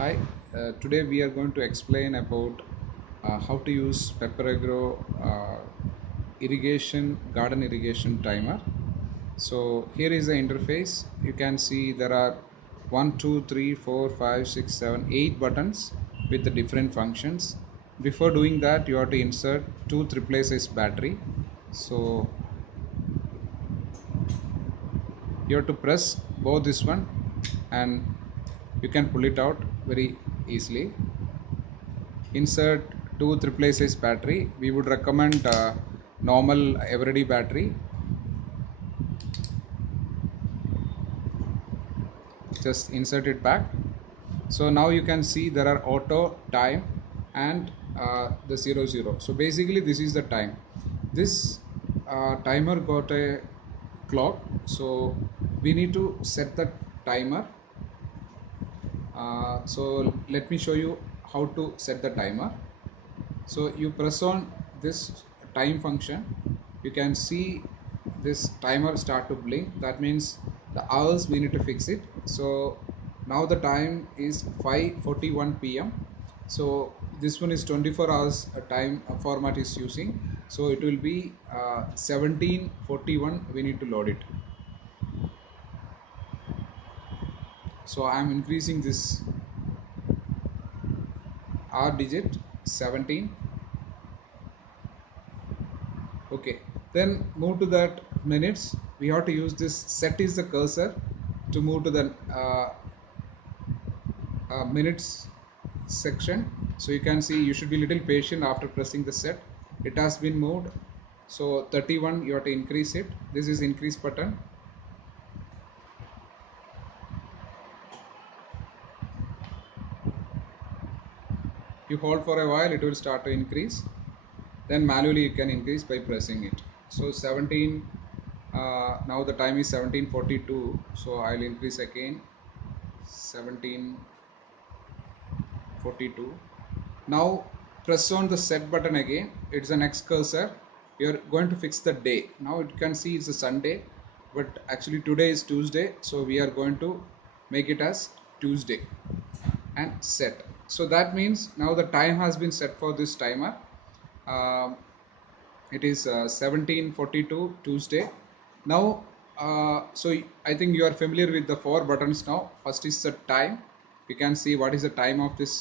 Hi, today we are going to explain about how to use PepperAgro garden irrigation timer. So here is the interface. You can see there are 1, 2, 3, 4, 5, 6, 7, 8 buttons with the different functions. Before doing that, you have to insert two AAA size battery. So you have to press both this one and you can pull it out very easily. Insert two AAA size battery. We would recommend normal everyday battery. Just insert it back. So now you can see there are auto, time and the 00. So basically this is the time. This timer got a clock, so we need to set the timer. So let me show you how to set the timer. So you press on this time function, you can see this timer start to blink. That means the hours we need to fix it. So now the time is 5:41 p.m. So this one is 24 hours time format is using. So it will be 17:41 we need to load it. So I am increasing this R digit 17. Okay, then move to that minutes. We have to use this set is the cursor to move to the minutes section. So you can see you should be little patient after pressing the set. It has been moved. So 31 you have to increase it. This is increase button. You hold for a while, it will start to increase. Then manually you can increase by pressing it. So 17, now the time is 17:42. So I'll increase again 17:42. Now press on the set button again. It's the next cursor. You're going to fix the day. Now you can see it's a Sunday, but actually today is Tuesday. So we are going to make it as Tuesday and set. So that means now the time has been set for this timer. Um it is 17:42 Tuesday. Now so I think you are familiar with the four buttons now. First is the time. You can see what is the time of this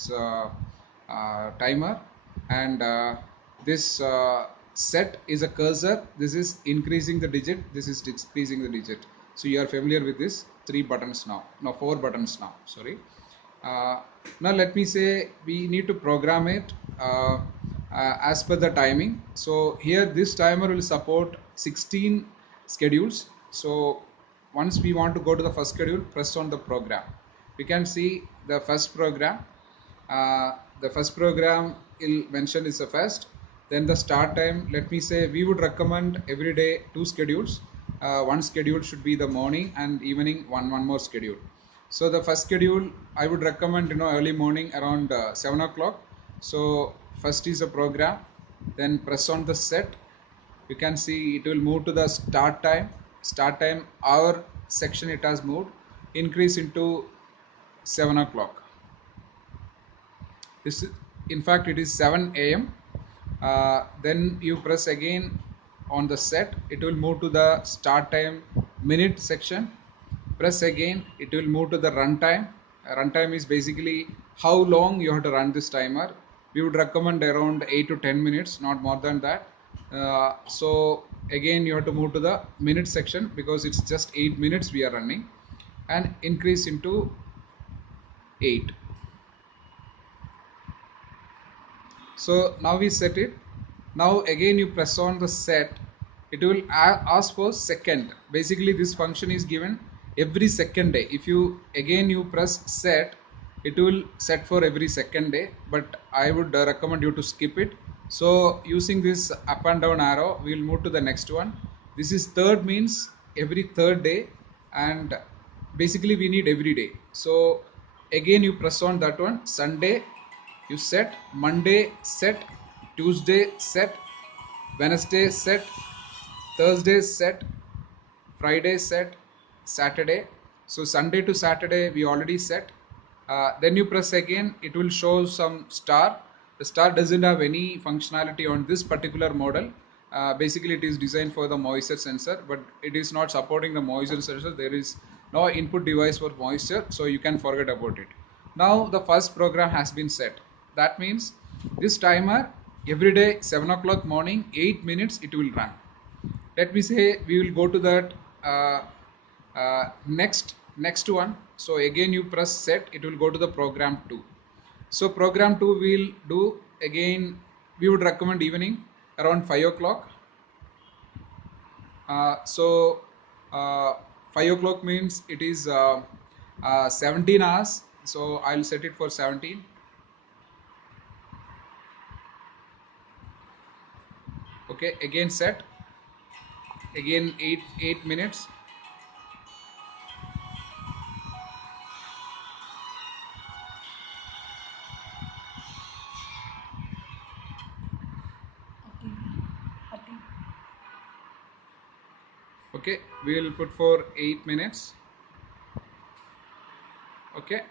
timer, and this set is a cursor. This is increasing the digit, this is decreasing the digit. So you are familiar with this three buttons now. No, four buttons now, sorry. uh, Now let me say we need to program it as per the timing. So here this timer will support 16 schedules. So once we want to go to the first schedule, press on the program. You can see the first program. The first program will mention is the first. Then the start time, let me say we would recommend every day two schedules. One schedule should be the morning and evening, one more schedule. So the first schedule I would recommend early morning around 7 o'clock. So first is a program, then press on the set. You can see it will move to the start time our section it has moved, increase into 7 o'clock. This is, in fact it is 7 a.m. Then you press again on the set, it will move to the start time minute section. Press again, it will move to the runtime. Runtime is basically how long you have to run this timer. We would recommend around 8 to 10 minutes, not more than that. So again you have to move to the minute section because it's just 8 minutes we are running, and increase into 8. So now we set it. Now again you press on the set, it will ask for second. Basically this function is given every second day. If you again you press set, it will set for every second day, but I would recommend you to skip it. So using this up and down arrow, we will move to the next one. This is third, means every third day, and basically we need every day. So again you press on that one. Sunday you set, Monday set, Tuesday set, Wednesday set, Thursday set, Friday set, Saturday. So Sunday to Saturday we already set. Then you press again, it will show some star. The star doesn't have any functionality on this particular model. Basically it is designed for the moisture sensor, but it is not supporting the moisture sensor. There is no input device for moisture, so you can forget about it. Now the first program has been set. That means this timer every day 7 o'clock morning 8 minutes it will run. Let me say we will go to that next one. So again you press set, it will go to the program 2. So program 2 will do again. We would recommend evening around 5 o'clock. So 5 o'clock means it is 17 hours, so I'll set it for 17. Okay, again set, again 8 minutes. Okay, we will put for 8 minutes. Okay,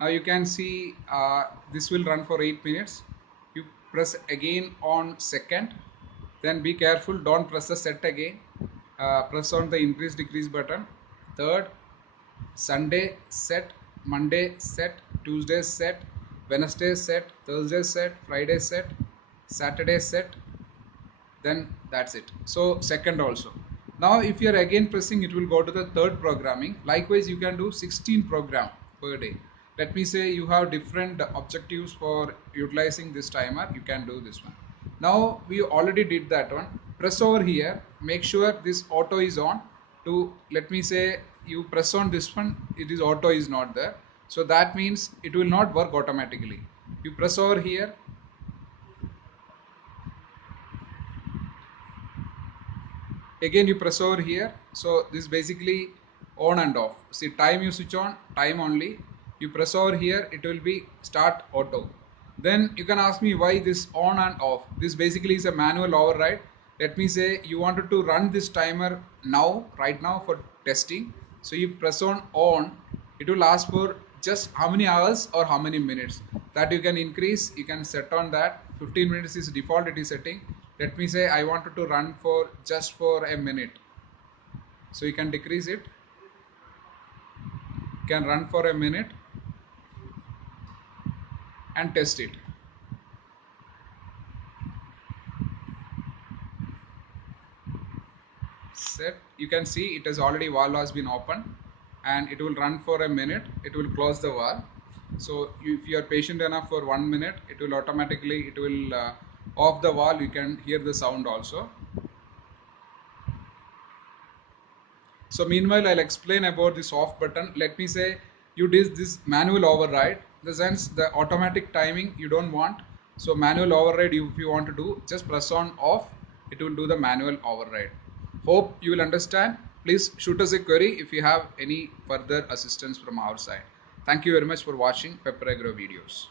now you can see this will run for 8 minutes. You press again on second, then be careful, don't press the set again. Press on the increase decrease button. Third, Sunday set, Monday set, Tuesday set, Wednesday set, Thursday set, Friday set, Saturday set, then that's it. So second also. Now if you are again pressing, it will go to the third programming. Likewise you can do 16 program per day. Let me say you have different objectives for utilizing this timer, you can do this one. Now we already did that one. Press over here, make sure this auto is on. To let me say you press on this one, it is auto is not there, so that means it will not work automatically. You press over here, again you press over here. So this is basically on and off. See, time you switch on, time only. You press over here, it will be start auto. Then you can ask me why this on and off. This basically is a manual override. Let me say you wanted to run this timer now, right now for testing. So you press on, it will ask for just how many hours or how many minutes. That you can increase, you can set on that. 15 minutes is default, it is setting. Let me say I wanted to run for just for a minute. So you can decrease it. You can run for a minute and test it. Set. You can see it has already valve has been opened and it will run for a minute. It will close the valve. So if you are patient enough for 1 minute, it will automatically off the valve. You can hear the sound also. So meanwhile, I'll explain about this off button. Let me say you did this manual override. In the sense the automatic timing you don't want. So manual override, if you want to do, just press on off. It will do the manual override. Hope you will understand. Please shoot us a query if you have any further assistance from our side. Thank you very much for watching Pepper Agro videos.